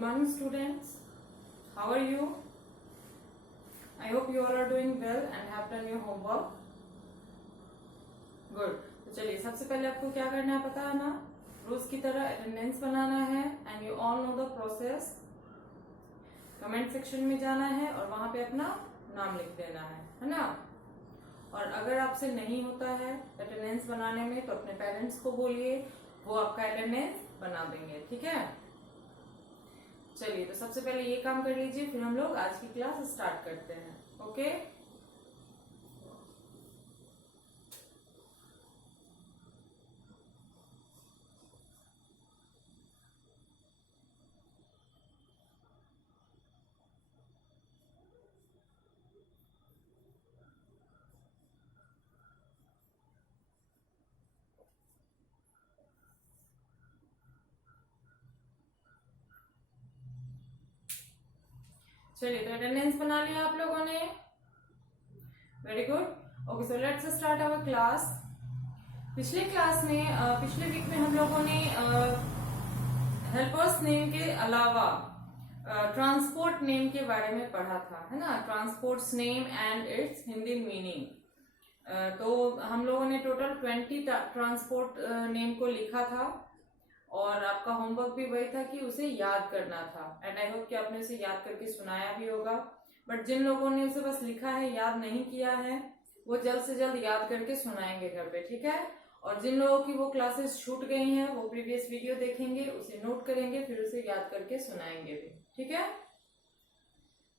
Good morning students. How are you? I hope you all are doing well and have done your homework. Good. तो चलिए सबसे पहले आपको क्या करना है पता है ना, रोज की तरह अटेंडेंस बनाना है and you all know the process. Comment section में जाना है और वहां पे अपना नाम लिख देना है ना. और अगर आपसे नहीं होता है अटेंडेंस बनाने में तो अपने पेरेंट्स को बोलिए, वो आपका अटेंडेंस बना देंगे. ठीक है. चलिए तो सबसे पहले ये काम कर लीजिए, फिर हम लोग आज की क्लास स्टार्ट करते हैं. ओके. चलिए तो अटेंडेंस बना लिया आप लोगों ने. Very good. Okay so let's start our class. पिछले क्लास में पिछले वीक में हम लोगों ने हेल्पर्स नेम के अलावा ट्रांसपोर्ट नेम के बारे में पढ़ा था, है ना. Transports name and it's Hindi meaning. तो हम लोगों ने टोटल 20 ट्रांसपोर्ट नेम को लिखा था और आपका होमवर्क भी वही था कि उसे याद करना था. एंड आई होप कि आपने उसे याद करके सुनाया भी होगा. बट जिन लोगों ने उसे बस लिखा है, याद नहीं किया है, वो जल्द से जल्द याद करके सुनाएंगे घर पे. ठीक है. और जिन लोगों की वो क्लासेस छूट गई हैं वो प्रीवियस वीडियो देखेंगे, उसे नोट करेंगे, फिर उसे याद करके सुनाएंगे भी. ठीक है.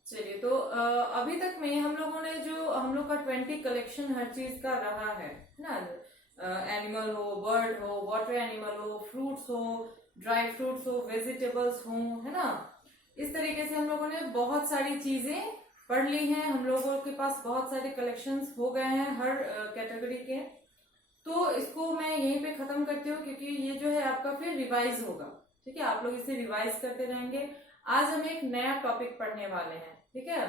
चलिए तो अभी तक में हम लोगों ने जो हम लोग का 20 कलेक्शन हर चीज का रहा है ना. एनिमल हो, बर्ड हो, वाटर एनिमल हो, फ्रूट्स हो, ड्राई फ्रूट्स हो, वेजिटेबल्स हो, है ना. इस तरीके से हम लोगों ने बहुत सारी चीजें पढ़ ली हैं. हम लोगों के पास बहुत सारे कलेक्शंस हो गए हैं हर कैटेगरी के. तो इसको मैं यहीं पे खत्म करती हूँ क्योंकि ये जो है आपका फिर रिवाइज होगा. ठीक है. आप लोग इसे रिवाइज करते रहेंगे. आज हम एक नया टॉपिक पढ़ने वाले हैं. ठीक है.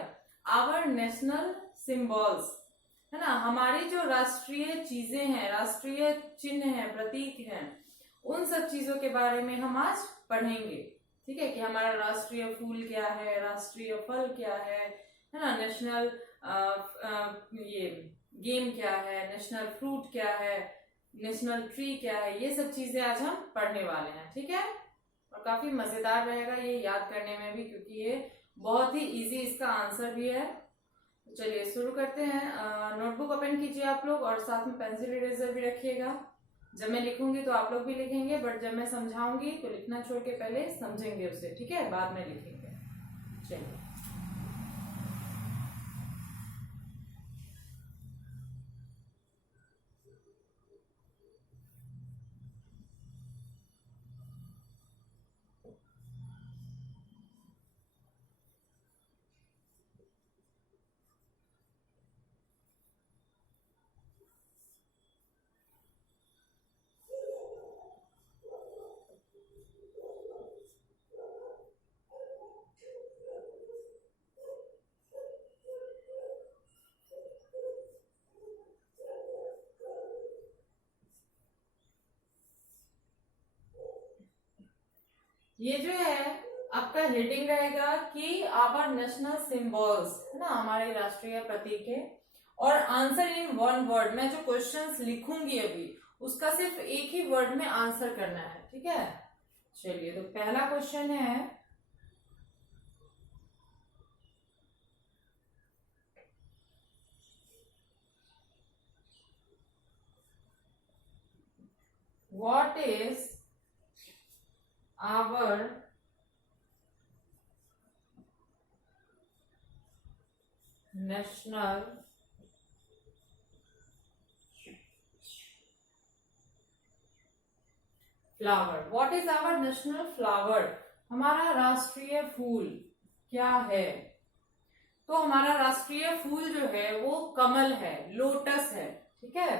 आवर नेशनल सिंबल्स, है ना. हमारी जो राष्ट्रीय चीजें हैं, राष्ट्रीय चिन्ह हैं, प्रतीक हैं, उन सब चीजों के बारे में हम आज पढ़ेंगे. ठीक है. कि हमारा राष्ट्रीय फूल क्या है, राष्ट्रीय फल क्या है ना. नेशनल ये गेम क्या है, नेशनल फ्रूट क्या है, नेशनल ट्री क्या है, ये सब चीजें आज हम पढ़ने वाले हैं. ठीक है. और काफी मजेदार रहेगा ये याद करने में भी क्योंकि ये बहुत ही इजी इसका आंसर भी है. चलिए शुरू करते हैं. नोटबुक ओपन कीजिए आप लोग और साथ में पेंसिल इरेजर भी रखिएगा. जब मैं लिखूंगी तो आप लोग भी लिखेंगे, बट जब मैं समझाऊंगी तो लिखना छोड़ के पहले समझेंगे उसे. ठीक है. बाद में लिखेंगे. चलिए. ये जो है आपका हेडिंग रहेगा कि आवर नेशनल सिंबल्स, है ना, हमारे राष्ट्रीय प्रतीक है. और आंसर इन वन वर्ड. मैं जो क्वेश्चंस लिखूंगी अभी उसका सिर्फ एक ही वर्ड में आंसर करना है. ठीक है. चलिए तो पहला क्वेश्चन है, what is our national flower. What is our national flower. हमारा राष्ट्रीय फूल क्या है. तो हमारा राष्ट्रीय फूल जो है वो कमल है, लोटस है. ठीक है.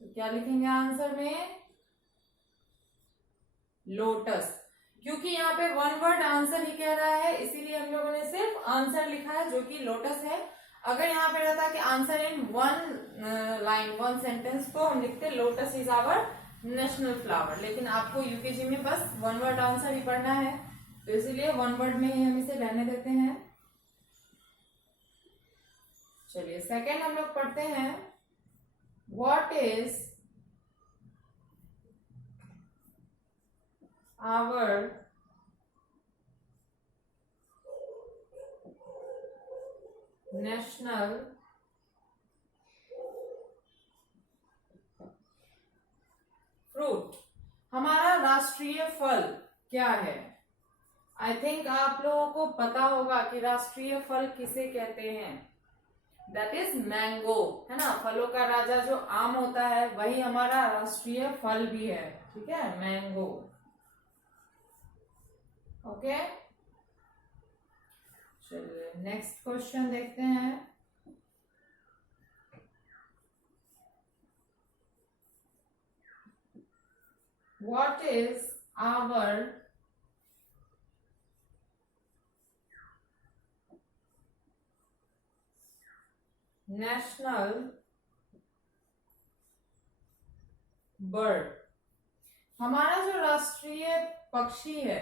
तो क्या लिखेंगे आंसर में, लोटस. क्योंकि यहाँ पे वन वर्ड आंसर ही कह रहा है इसीलिए हम लोगों ने सिर्फ आंसर लिखा है जो कि लोटस है. अगर यहाँ पे रहता कि answer in one line, one sentence, तो हम लिखते lotus is our national flower. लेकिन आपको यूकेजी में बस वन वर्ड आंसर ही पढ़ना है तो इसलिए वन वर्ड में ही हम इसे रहने देते हैं। चलिए सेकंड हम लोग पढ़ते हैं, what is our national fruit, हमारा राष्ट्रीय फल क्या है। आई थिंक आप लोगों को पता होगा कि राष्ट्रीय फल किसे कहते हैं, दैट इज मैंगो, है ना। फलों का राजा जो आम होता है वही हमारा राष्ट्रीय फल भी है, ठीक है, मैंगो। ओके, चलिए नेक्स्ट क्वेश्चन देखते हैं। What is our national bird, हमारा जो राष्ट्रीय पक्षी है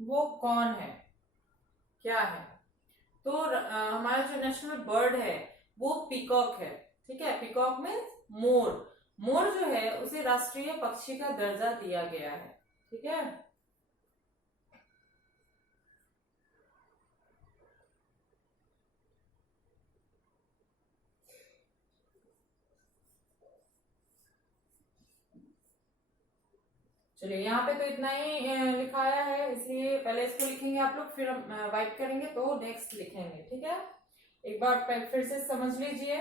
वो कौन है, क्या है। तो हमारा जो नेशनल बर्ड है वो पीकॉक है, ठीक है। पीकॉक में मोर, मोर जो है उसे राष्ट्रीय पक्षी का दर्जा दिया गया है, ठीक है। चलिए यहाँ पे तो इतना ही लिखाया है, इसलिए पहले इसको लिखेंगे आप लोग, फिर हम वाइट करेंगे तो नेक्स्ट लिखेंगे, ठीक है। एक बार फिर से समझ लीजिए,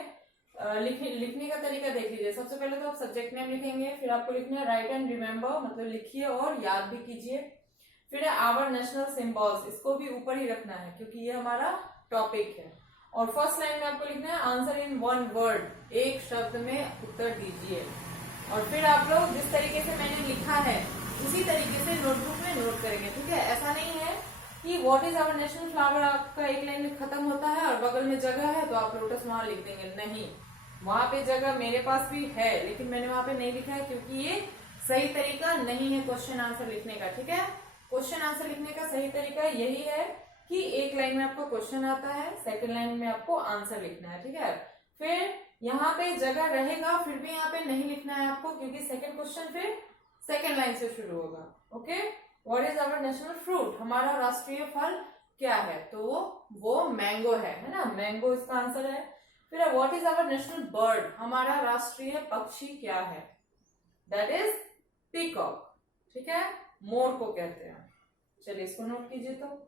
लिखने का तरीका देख लीजिए। सबसे पहले तो आप सब्जेक्ट नेम लिखेंगे, फिर आपको लिखना है राइट एंड रिमेम्बर, मतलब लिखिए और याद भी कीजिए। फिर है आवर नेशनल सिंबल्स, इसको भी ऊपर ही रखना है क्योंकि ये हमारा टॉपिक है। और फर्स्ट लाइन में आपको लिखना है आंसर इन वन वर्ड, एक शब्द में उत्तर दीजिए। और फिर आप लोग जिस तरीके से मैंने लिखा है उसी तरीके से नोटबुक में नोट करेंगे, ठीक है। ऐसा नहीं है कि what is our national flower आपका एक लाइन में खत्म होता है और बगल में जगह है तो आप लोटस वहां लिख देंगे, नहीं। वहां पे जगह मेरे पास भी है लेकिन मैंने वहां पे नहीं लिखा है क्योंकि ये सही तरीका नहीं है क्वेश्चन आंसर लिखने का, ठीक है। क्वेश्चन आंसर लिखने का सही तरीका यही है कि एक लाइन में आपको क्वेश्चन आता है, सेकेंड लाइन में आपको आंसर लिखना है, ठीक है। फिर यहाँ पे जगह रहेगा, फिर भी यहाँ पे नहीं लिखना है आपको क्योंकि सेकंड क्वेश्चन फिर सेकंड लाइन से शुरू होगा। Okay, what is our national fruit, हमारा राष्ट्रीय फल क्या है, तो वो मैंगो है ना, मैंगो इसका आंसर है। फिर what is our national bird, हमारा राष्ट्रीय पक्षी क्या है, दैट इज पीकॉक, ठीक है, मोर को कहते हैं। चलिए इसको नोट कीजिए। तो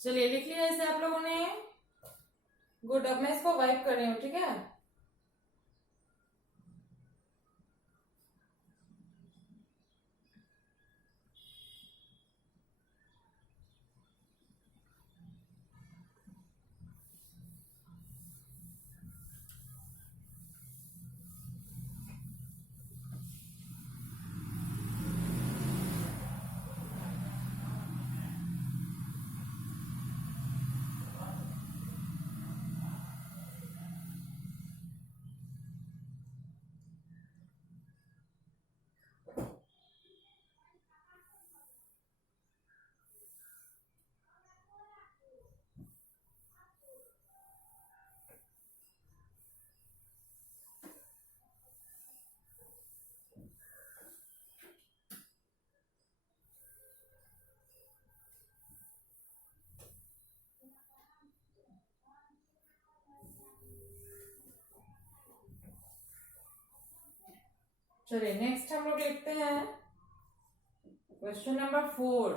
चलिए लिख लिया इसे आप लोगों ने, गुड। अब मैं इसको वाइप कर रही हूँ, ठीक है। चलिए नेक्स्ट हम लोग लिखते हैं question number 4.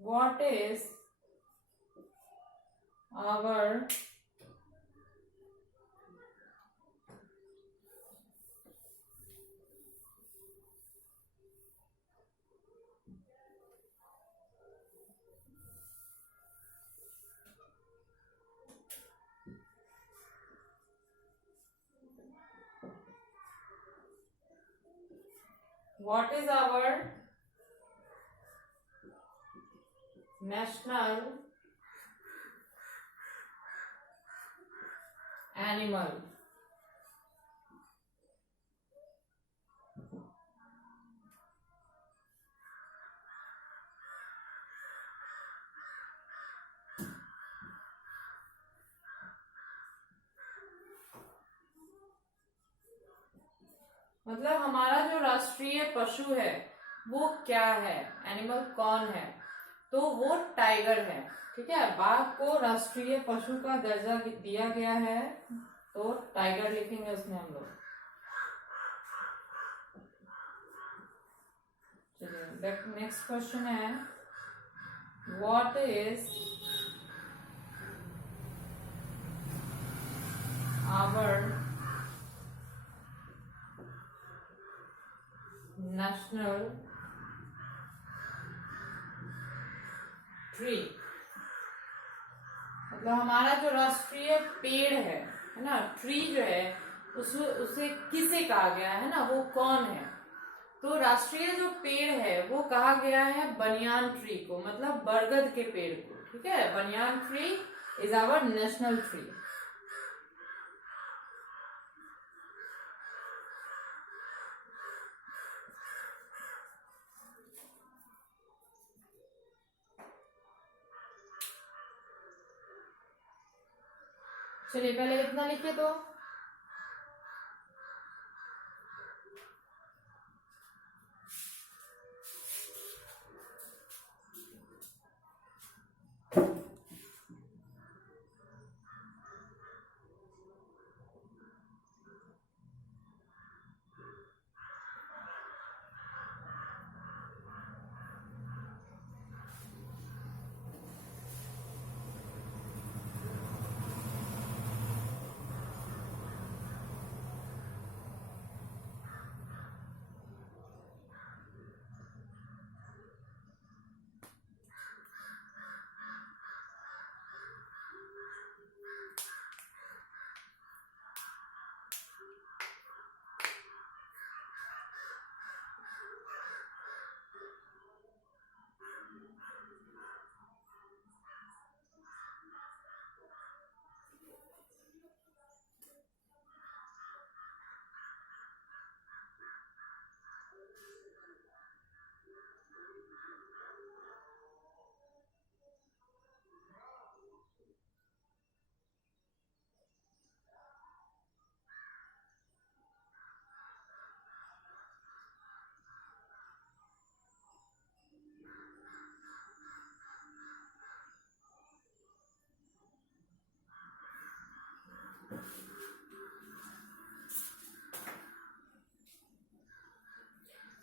What is our national animal? मतलब हमारा जो राष्ट्रीय पशु है वो क्या है, एनिमल कौन है, तो वो टाइगर है. ठीक है, बाघ को राष्ट्रीय पशु का दर्जा दिया गया है, तो टाइगर लिखेंगे उसमें हम लोग. चलिए नेक्स्ट क्वेश्चन है, what is our national tree? मतलब हमारा जो राष्ट्रीय पेड़ है ना, ट्री जो है उसे किसे कहा गया है ना, वो कौन है. तो राष्ट्रीय जो पेड़ है वो कहा गया है बनियान ट्री को, मतलब बरगद के पेड़ को. ठीक है, banyan tree is our national tree. चलिए पहले इतना लिखे तो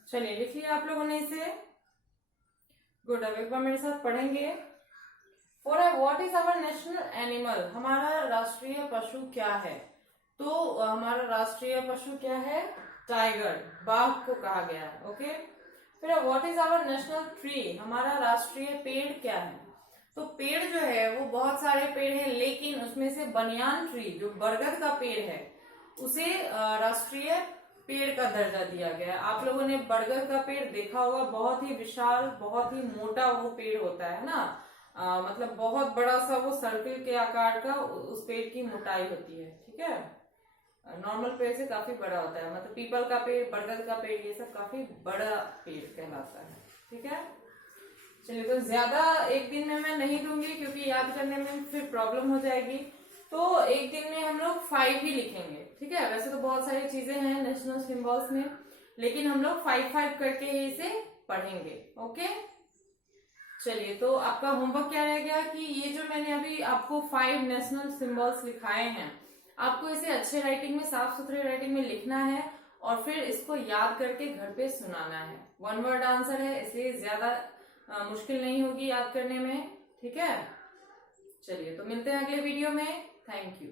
चलिए लिख लिया आप लोगों ने इसे. गुड. अब एक बार मेरे साथ पढ़ेंगे. For what is our national animal? हमारा राष्ट्रीय पशु क्या है? तो हमारा राष्ट्रीय पशु क्या है? टाइगर, बाघ को कहा गया है. ओके. फिर what is our national tree? हमारा राष्ट्रीय पेड़ क्या है? तो पेड़ जो है वो बहुत सारे पेड़ हैं, लेकिन उसमें से बनियान ट्री जो बरगद का पेड़ है उसे राष्ट्रीय पेड़ का दर्जा दिया गया है. आप लोगों ने बरगद का पेड़ देखा होगा, बहुत ही विशाल, बहुत ही मोटा वो पेड़ होता है ना. मतलब बहुत बड़ा सा वो सर्किल के आकार का उस पेड़ की मोटाई होती है. ठीक है, नॉर्मल पेड़ से काफी बड़ा होता है. मतलब पीपल का पेड़, बरगद का पेड़, ये सब काफी बड़ा पेड़ कहलाता है. ठीक है. चलिए, तो ज्यादा एक दिन में मैं नहीं दूंगी क्योंकि याद करने में फिर प्रॉब्लम हो जाएगी. तो एक दिन में हम लोग 5 ही लिखेंगे. ठीक है, वैसे तो बहुत सारी चीजें हैं नेशनल सिंबल्स में, लेकिन हम लोग 5 करके ही इसे पढ़ेंगे. ओके. चलिए, तो आपका होमवर्क क्या रह गया कि ये जो मैंने अभी आपको 5 नेशनल सिंबल्स लिखाए हैं, आपको इसे अच्छे राइटिंग में, साफ सुथरे राइटिंग में लिखना है और फिर इसको याद करके घर पे सुनाना है। 1 वर्ड आंसर है, इसलिए ज्यादा मुश्किल नहीं होगी याद करने में। ठीक है, चलिए तो मिलते हैं अगले वीडियो में। Thank you.